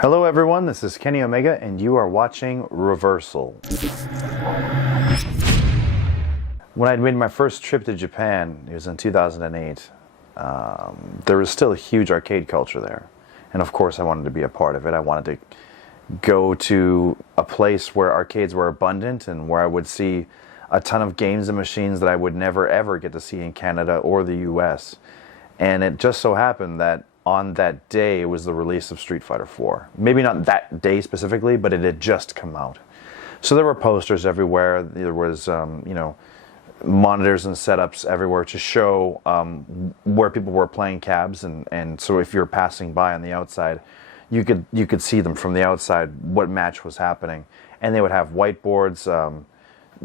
Hello everyone, this is Kenny Omega and you are watching Reversal. When I'd made my first trip to Japan, it was in 2008, there was still a huge arcade culture there. And of course I wanted to be a part of it. I wanted to go to a place where arcades were abundant and where I would see a ton of games and machines that I would never ever get to see in Canada or the US. And it just so happened that on that day, it was the release of Street Fighter 4. Maybe not that day specifically, but it had just come out. So there were posters everywhere. There was, monitors and setups everywhere to show where people were playing cabs, and so if you're passing by on the outside, you could see them from the outside what match was happening, and they would have whiteboards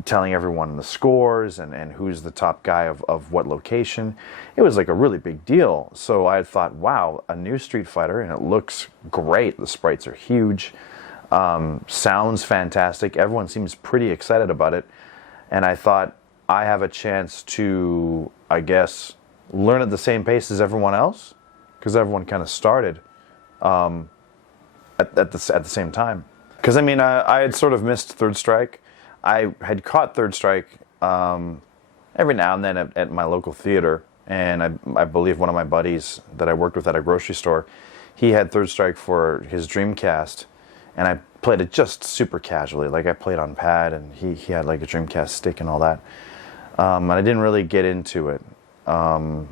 telling everyone the scores and who's the top guy of what location. It was like a really big deal. So I thought, wow, a new Street Fighter, and it looks great. The sprites are huge, sounds fantastic. Everyone seems pretty excited about it. And I thought, I have a chance to, I guess, learn at the same pace as everyone else, because everyone kind of started at the same time. Because I had sort of missed Third Strike. I had caught Third Strike every now and then at my local theater, and I believe one of my buddies that I worked with at a grocery store, he had Third Strike for his Dreamcast, and I played it just super casually. Like I played on pad, and he had like a Dreamcast stick and all that, and I didn't really get into it. But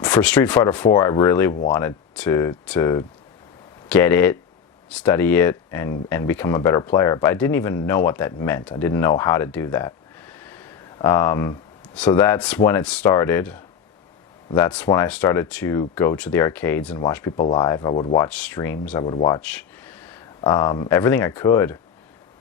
for Street Fighter 4, I really wanted to get it, study it, and become a better player. But I didn't even know what that meant. I didn't know how to do that. So that's when it started. That's when I started to go to the arcades and watch people live. I would watch streams. I would watch everything I could.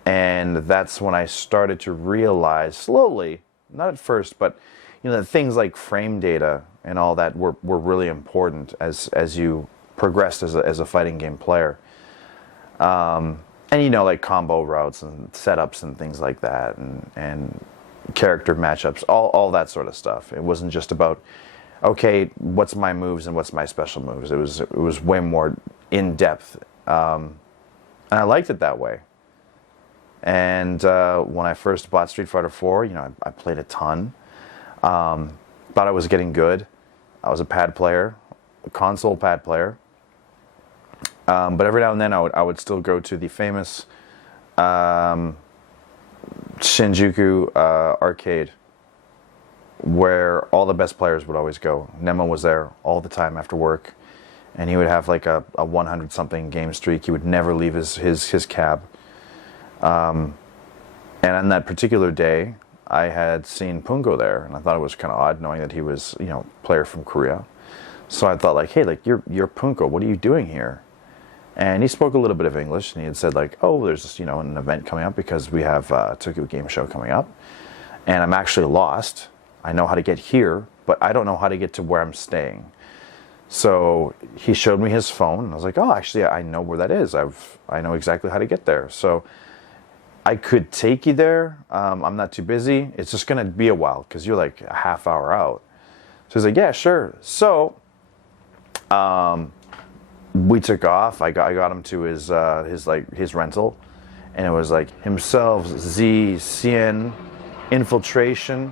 And that's when I started to realize slowly, not at first, but that things like frame data and all that were really important as you progressed as a fighting game player. And like combo routes and setups and things like that, and character matchups, all that sort of stuff. It wasn't just about, okay, what's my moves and what's my special moves. It was way more in depth, and I liked it that way. And when I first bought Street Fighter 4, I played a ton. Thought I was getting good. I was a pad player, a console pad player. But every now and then I would still go to the famous Shinjuku arcade, where all the best players would always go. Nemo was there all the time after work, and he would have like a 100-something game streak. He would never leave his cab. And on that particular day, I had seen Pungo there, and I thought it was kind of odd knowing that he was, a player from Korea. So I thought, like, hey, like you're Pungo, what are you doing here? And he spoke a little bit of English, and he had said, like, oh, there's, an event coming up because we have Tokyo Game Show coming up, and I'm actually lost. I know how to get here, but I don't know how to get to where I'm staying. So he showed me his phone, and I was like, oh, actually, I know where that is. I know exactly how to get there. So I could take you there. I'm not too busy. It's just going to be a while because you're like a half hour out. So he's like, yeah, sure. So we took off. I got him to his rental, and it was like himself, Z, Cien, Infiltration,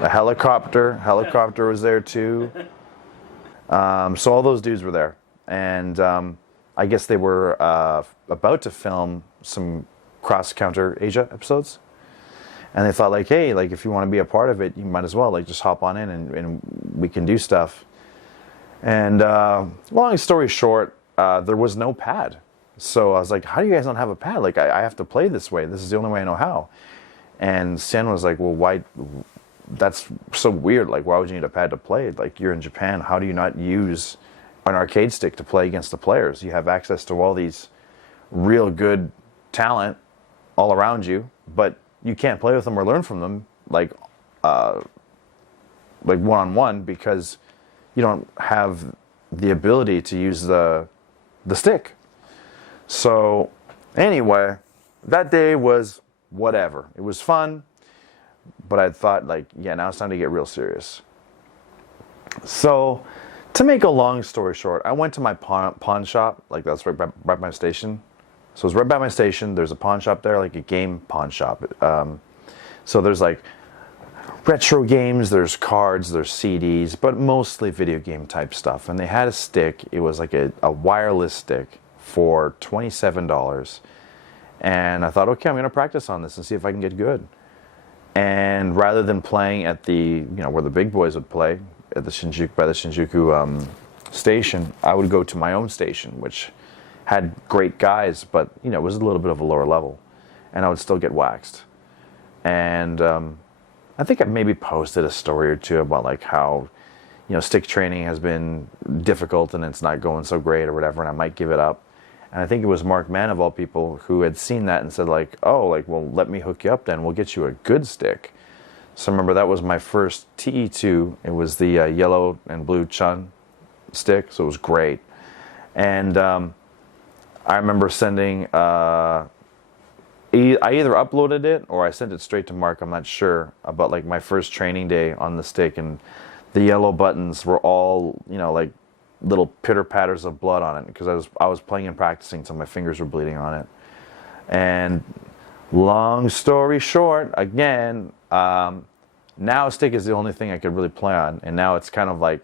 a helicopter was there too. So all those dudes were there, and I guess they were about to film some Cross Counter Asia episodes, and they thought, like, hey, like if you want to be a part of it, you might as well like just hop on in and we can do stuff. And long story short, there was no pad. So I was like, how do you guys not have a pad? Like, I have to play this way. This is the only way I know how. And Sen was like, well, why? That's so weird. Like, why would you need a pad to play? Like, you're in Japan. How do you not use an arcade stick to play against the players? You have access to all these real good talent all around you, but you can't play with them or learn from them like one-on-one because you don't have the ability to use the stick. So anyway, that day was whatever. It was fun, but I thought, like, yeah, now it's time to get real serious. So To make a long story short, I went to my pawn shop, like that's right by my station. So it's right by my station. There's a pawn shop there, like a game pawn shop. So there's like retro games, there's cards, there's CDs, but mostly video game type stuff. And they had a stick. It was like a wireless stick for $27. And I thought, okay, I'm going to practice on this and see if I can get good. And rather than playing at the, where the big boys would play, at the Shinjuku station, I would go to my own station, which had great guys, but, it was a little bit of a lower level. And I would still get waxed. And I think I maybe posted a story or two about like how, stick training has been difficult and it's not going so great or whatever, and I might give it up. And I think it was Mark Mann, of all people, who had seen that and said like, oh, like, well, let me hook you up then. We'll get you a good stick. So remember, that was my first TE2. It was the yellow and blue Chun stick, so it was great. And I remember sending, I either uploaded it or I sent it straight to Mark, I'm not sure, about like my first training day on the stick, and the yellow buttons were all, like little pitter patters of blood on it, because I was playing and practicing, so my fingers were bleeding on it. And long story short, again, now a stick is the only thing I could really play on, and now it's kind of like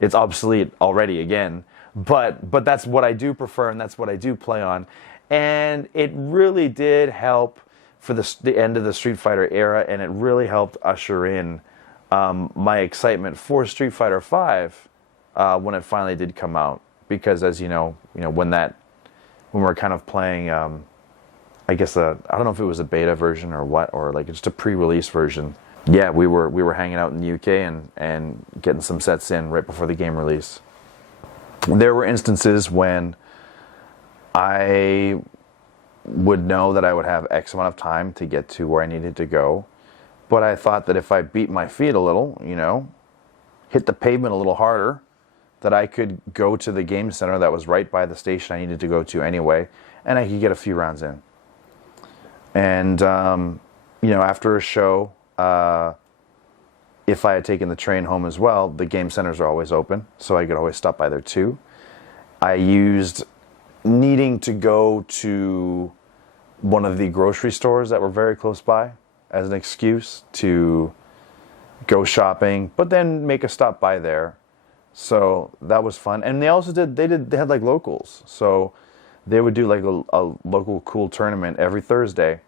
it's obsolete already again. But that's what I do prefer, and that's what I do play on. And it really did help for the end of the Street Fighter era, and it really helped usher in my excitement for Street Fighter V when it finally did come out. Because as you know, when we're kind of playing, I guess I don't know if it was a beta version or what, or like just a pre-release version. Yeah, we were hanging out in the UK and getting some sets in right before the game release. There were instances when I would know that I would have X amount of time to get to where I needed to go, but I thought that if I beat my feet a little, hit the pavement a little harder, that I could go to the game center that was right by the station I needed to go to anyway, and I could get a few rounds in. And, after a show, if I had taken the train home as well, the game centers are always open, so I could always stop by there too. I used needing to go to one of the grocery stores that were very close by as an excuse to go shopping, but then make a stop by there. So that was fun. And they also they had like locals. So they would do like a local cool tournament every Thursday.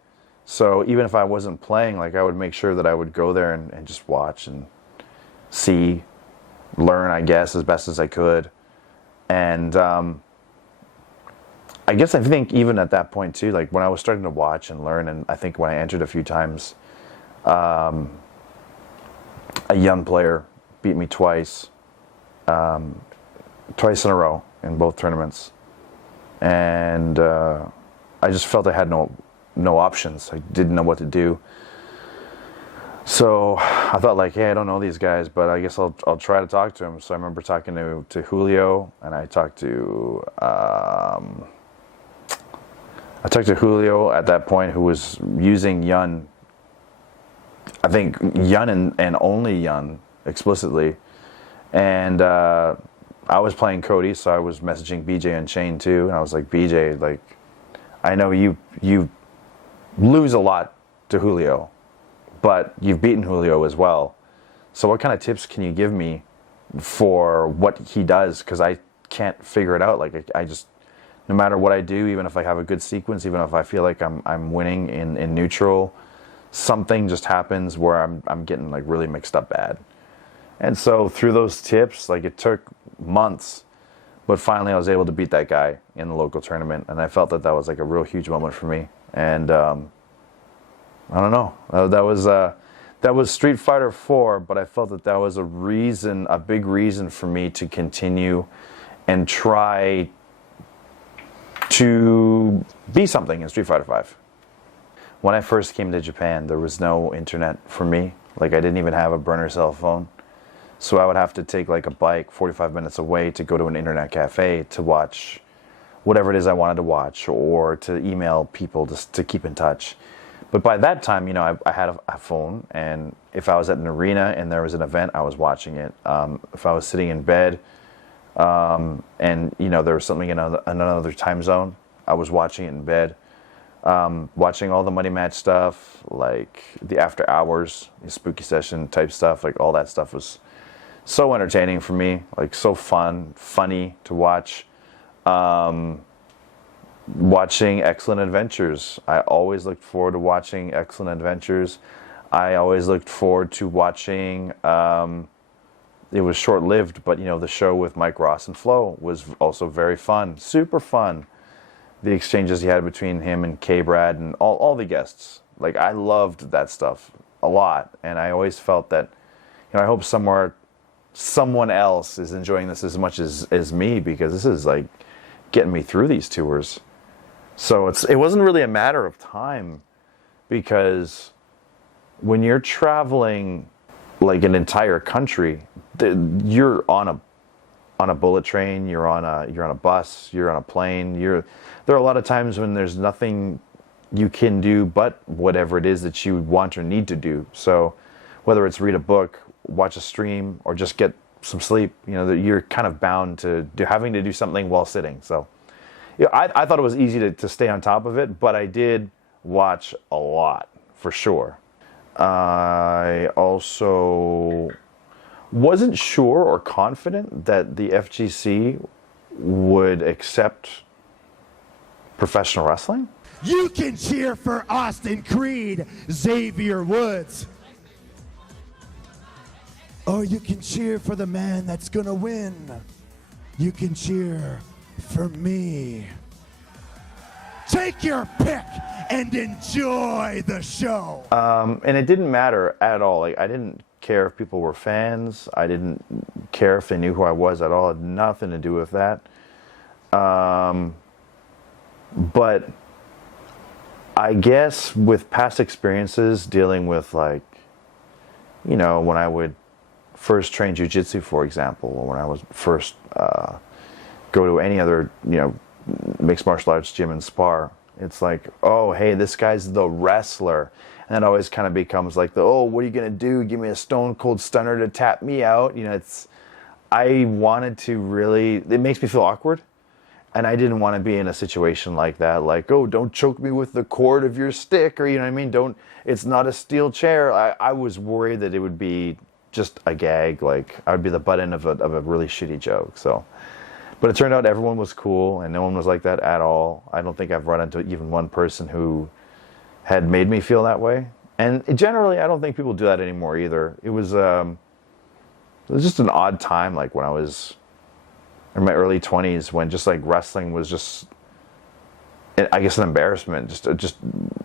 So even if I wasn't playing, like I would make sure that I would go there and just watch and see, learn, I guess, as best as I could. And I guess I think even at that point too, like when I was starting to watch and learn, and I think when I entered a few times, a young player beat me twice in a row in both tournaments. And I just felt I had no options. I didn't know what to do. So I thought like, hey, I don't know these guys, but I guess I'll try to talk to him. So I remember talking to Julio, and I talked to Julio at that point, who was using Yun. I think Yun and only Yun explicitly. And I was playing Cody, so I was messaging BJ and Shane too, and I was like, BJ, like, I know you lose a lot to Julio, but you've beaten Julio as well. So what kind of tips can you give me for what he does? Because I can't figure it out. Like I just, no matter what I do, even if I have a good sequence, even if I feel like I'm winning in neutral, something just happens where I'm getting like really mixed up bad. And so through those tips, like it took months, but finally I was able to beat that guy in the local tournament, and I felt that was like a real huge moment for me. And I don't know, that was Street Fighter 4, but I felt that was a big reason for me to continue and try to be something in Street Fighter 5. When I first came to Japan, there was no internet for me. Like I didn't even have a burner cell phone. So I would have to take like a bike 45 minutes away to go to an internet cafe to watch whatever it is I wanted to watch, or to email people just to keep in touch. But by that time, I had a phone, and if I was at an arena and there was an event, I was watching it. If I was sitting in bed, and there was something in another time zone, I was watching it in bed. Watching all the Money Match stuff, like the after hours, the spooky session type stuff, like all that stuff was so entertaining for me, like so funny to watch. Watching Excellent Adventures. I always looked forward to watching Excellent Adventures. I always looked forward to watching, it was short-lived, but the show with Mike Ross and Flo was also very fun, super fun. The exchanges he had between him and K-Brad and all the guests. Like, I loved that stuff a lot, and I always felt that, I hope someone else is enjoying this as much as me, because this is like getting me through these tours. So it wasn't really a matter of time, because when you're traveling like an entire country, you're on a bullet train, you're on a bus, you're on a plane. There are a lot of times when there's nothing you can do but whatever it is that you want or need to do. So whether it's read a book, watch a stream, or just get some sleep, you're kind of bound to having to do something while sitting. So I thought it was easy to stay on top of it, but I did watch a lot, for sure. I also wasn't sure or confident that the FGC would accept professional wrestling. You can cheer for Austin Creed, Xavier Woods. Or you can cheer for the man that's gonna win. You can cheer for me. Take your pick and enjoy the show. And it didn't matter at all. Like, I didn't care if people were fans. I didn't care if they knew who I was at all. It had nothing to do with that. But I guess with past experiences dealing with, like, when I would first train jiu-jitsu, for example, or when I was first go to any other, mixed martial arts gym and spar, it's like, oh, hey, this guy's the wrestler. And it always kind of becomes like what are you going to do? Give me a stone cold stunner to tap me out? I wanted to really, it makes me feel awkward. And I didn't want to be in a situation like that, like, oh, don't choke me with the cord of your stick, or, it's not a steel chair. I was worried that it would be just a gag, like I would be the butt end of a really shitty joke. So, but it turned out everyone was cool, and no one was like that at all. I don't think I've run into even one person who had made me feel that way. And generally, I don't think people do that anymore either. It was just an odd time, like when I was in my early 20s, when just like wrestling was just, I guess, an embarrassment, just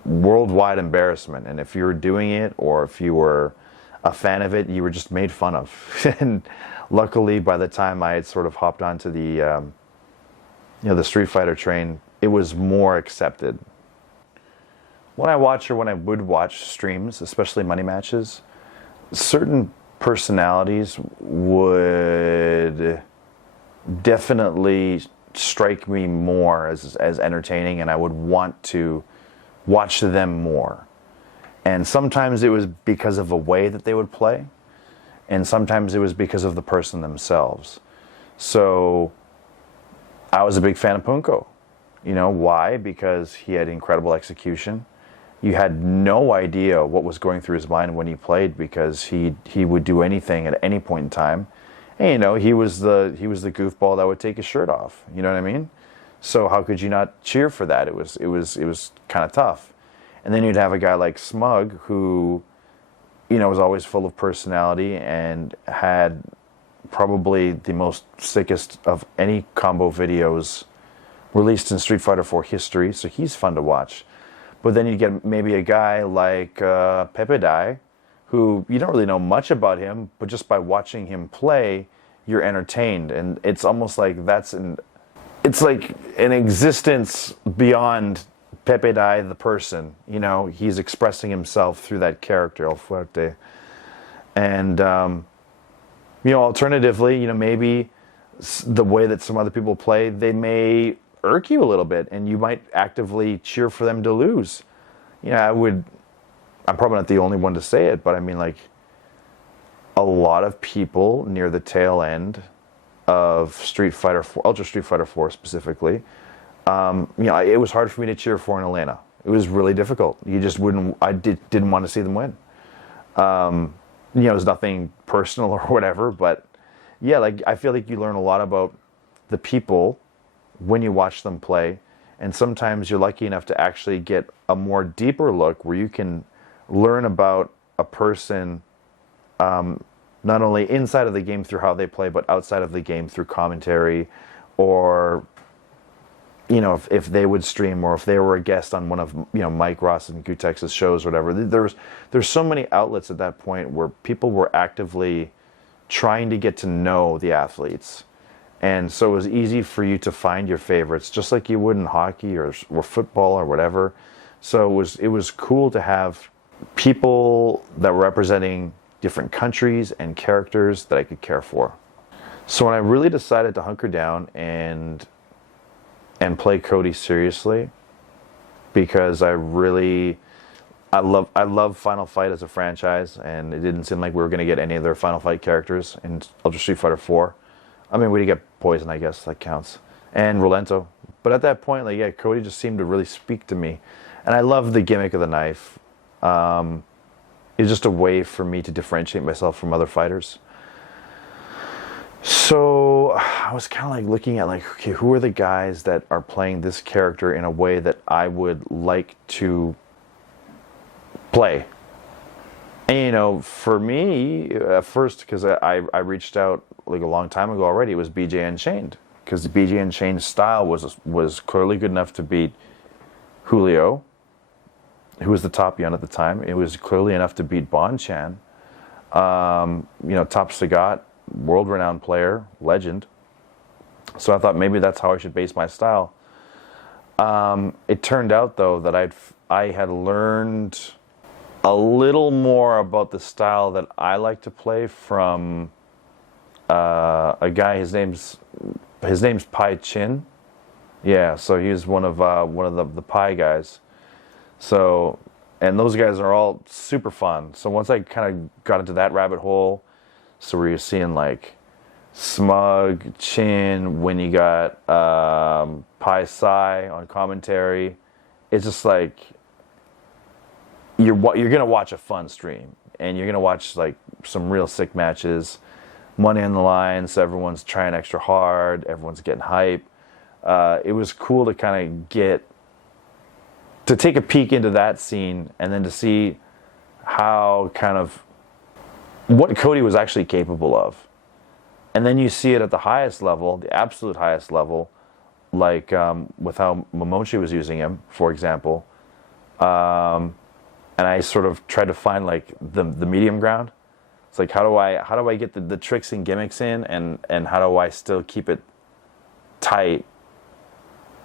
worldwide embarrassment. And if you were doing it, or if you were a fan of it, you were just made fun of. And luckily, by the time I had sort of hopped onto the Street Fighter train, it was more accepted. When I watch, or when I would watch streams, especially Money Matches, certain personalities would definitely strike me more as entertaining, and I would want to watch them more. And sometimes it was because of the way that they would play, and sometimes it was because of the person themselves. So I was a big fan of Punko. Why? Because he had incredible execution. You had no idea what was going through his mind when he played, because he would do anything at any point in time. And he was the goofball that would take his shirt off. You know what I mean? So how could you not cheer for that? It was kind of tough. And then you'd have a guy like Smug, who, was always full of personality and had probably the most sickest of any combo videos released in Street Fighter 4 history. So he's fun to watch. But then you get maybe a guy like Pepe Dai, who you don't really know much about him, but just by watching him play, you're entertained. And it's almost like it's like an existence beyond Pepe Dai the person. He's expressing himself through that character, El Fuerte. And alternatively, maybe the way that some other people play, they may irk you a little bit, and you might actively cheer for them to lose. I'm probably not the only one to say it, but I mean, like, a lot of people near the tail end of Street Fighter 4, Ultra Street Fighter 4 specifically, it was hard for me to cheer for in Atlanta. It was really difficult. You just wouldn't, didn't want to see them win. It was nothing personal or whatever, but yeah, like, I feel like you learn a lot about the people when you watch them play, and sometimes you're lucky enough to actually get a more deeper look where you can learn about a person, not only inside of the game through how they play, but outside of the game through commentary, or if they would stream, or if they were a guest on one of Mike Ross and Gutex's shows or whatever. There's so many outlets at that point where people were actively trying to get to know the athletes, and so it was easy for you to find your favorites, just like you would in hockey or football or whatever. So it was cool to have people that were representing different countries and characters that I could care for. So when I really decided to hunker down and play Cody seriously, because I love Final Fight as a franchise, and it didn't seem like we were going to get any of their Final Fight characters in Ultra Street Fighter 4. I mean, we did get Poison, I guess that counts, and Rolento. But at that point, like, yeah, Cody just seemed to really speak to me, and I love the gimmick of the knife. It's just a way for me to differentiate myself from other fighters. So I was kind of like looking at, like, okay, who are the guys that are playing this character in a way that I would like to play? And for me, at first, because I reached out like a long time ago already, it was BJ Unchained, because BJ Unchained's style was clearly good enough to beat Julio, who was the top Yun at the time. It was clearly enough to beat Bon Chan. Top Sagat, world-renowned player, legend. So I thought maybe that's how I should base my style. It turned out, though, that I had learned a little more about the style that I like to play from a guy. His name's Pai Chin. Yeah, so he's one of the Pai guys. So, and those guys are all super fun. So once I kind of got into that rabbit hole, so where you're seeing like Smug, Chin, when you got Pai Sai on commentary, it's just like you're gonna watch a fun stream, and you're gonna watch like some real sick matches, money on the line, so everyone's trying extra hard, everyone's getting hype. It was cool to kind of take a peek into that scene, and then to see how kind of what Cody was actually capable of. And then you see it at the highest level, the absolute highest level, like with how Momochi was using him, for example. And I sort of tried to find like the medium ground. It's like, how do I get the tricks and gimmicks in, and how do I still keep it tight,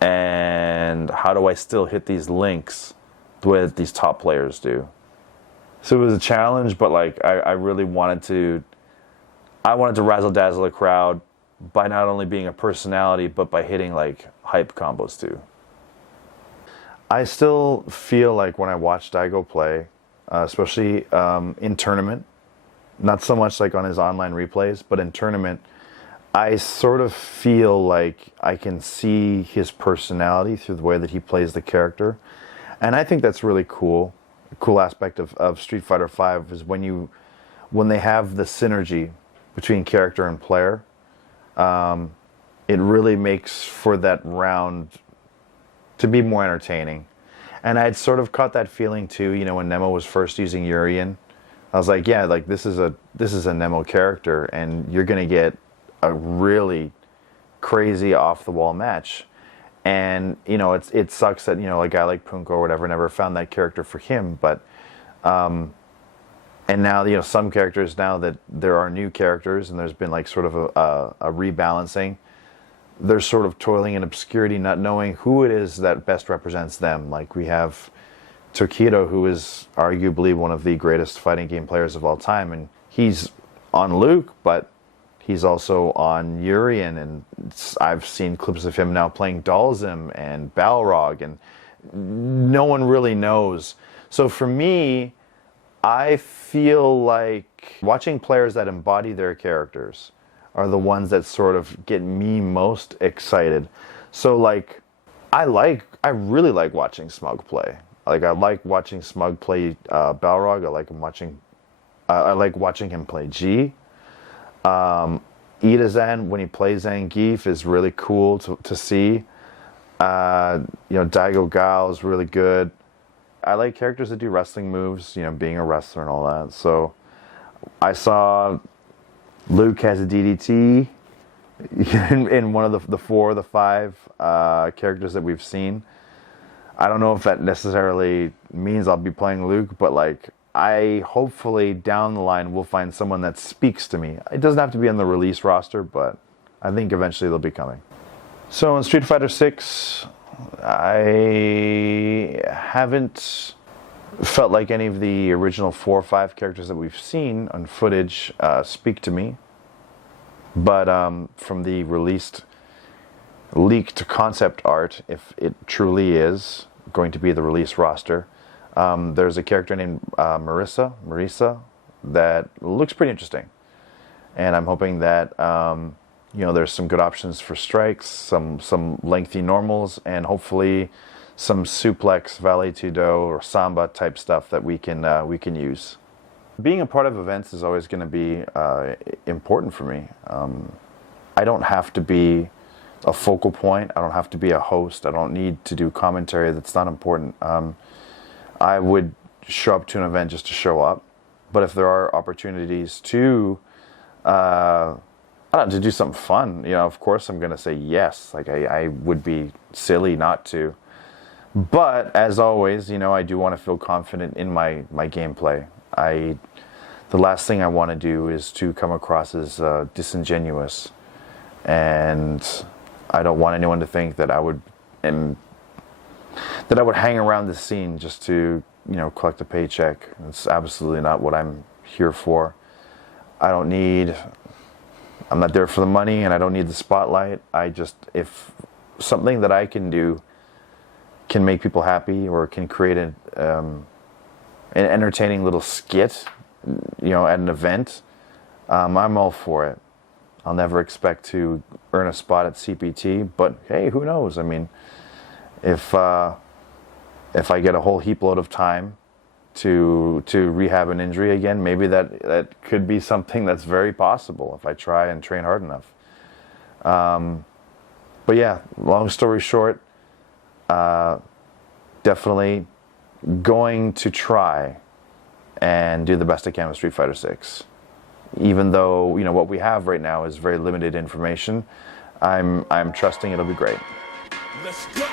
and how do I still hit these links the way that these top players do? So it was a challenge, but like I really wanted to razzle dazzle the crowd by not only being a personality, but by hitting like hype combos too. I still feel like when I watch Daigo play, especially in tournament, not so much like on his online replays, but in tournament, I sort of feel like I can see his personality through the way that he plays the character. And I think that's really cool. A cool aspect of Street Fighter V is when they have the synergy between character and player, it really makes for that round to be more entertaining. And I'd sort of caught that feeling too, when Nemo was first using Urien. I was like, yeah, like this is a Nemo character, and you're gonna get a really crazy off the wall match. And it sucks that a guy like Punko or whatever never found that character for him. But and now some characters, now that there are new characters and there's been like sort of a rebalancing, they're sort of toiling in obscurity, not knowing who it is that best represents them. Like we have Tokido, who is arguably one of the greatest fighting game players of all time, and he's on Luke, but he's also on Urien, and I've seen clips of him now playing Dalzim and Balrog, and no one really knows. So for me, I feel like watching players that embody their characters are the ones that sort of get me most excited. So like, I really like watching Smug play. Like, I like watching Smug play Balrog. I like watching him play G. Idazan, when he plays Zangief, is really cool to see. Daigo Gao is really good. I like characters that do wrestling moves, being a wrestler and all that. So I saw Luke has a DDT in one of the 4 or the 5 characters that we've seen. I don't know if that necessarily means I'll be playing Luke, but like, I hopefully down the line will find someone that speaks to me. It doesn't have to be on the release roster, but I think eventually they'll be coming. So in Street Fighter 6, I haven't felt like any of the original 4 or 5 characters that we've seen on footage speak to me. But from the leaked concept art, if it truly is going to be the release roster, there's a character named Marisa, that looks pretty interesting. And I'm hoping that there's some good options for strikes, some lengthy normals, and hopefully some suplex, valet tudo, or samba type stuff that we can use. Being a part of events is always going to be important for me. I don't have to be a focal point. I don't have to be a host. I don't need to do commentary. That's not important. I would show up to an event just to show up. But if there are opportunities to to do something fun, of course I'm going to say yes. Like, I would be silly not to. But as always, I do want to feel confident in my gameplay. The last thing I want to do is to come across as disingenuous, and I don't want anyone to think that I would hang around the scene just to collect a paycheck. It's absolutely not what I'm here for. I'm not there for the money, and I don't need the spotlight. If something that I can do can make people happy, or can create an entertaining little skit, at an event, I'm all for it. I'll never expect to earn a spot at CPT, but hey, who knows? I mean, if I get a whole heap load of time to rehab an injury again, maybe that could be something that's very possible if I try and train hard enough. But yeah, long story short, definitely going to try and do the best I can with Street Fighter 6. Even though what we have right now is very limited information, I'm trusting it'll be great. Let's go.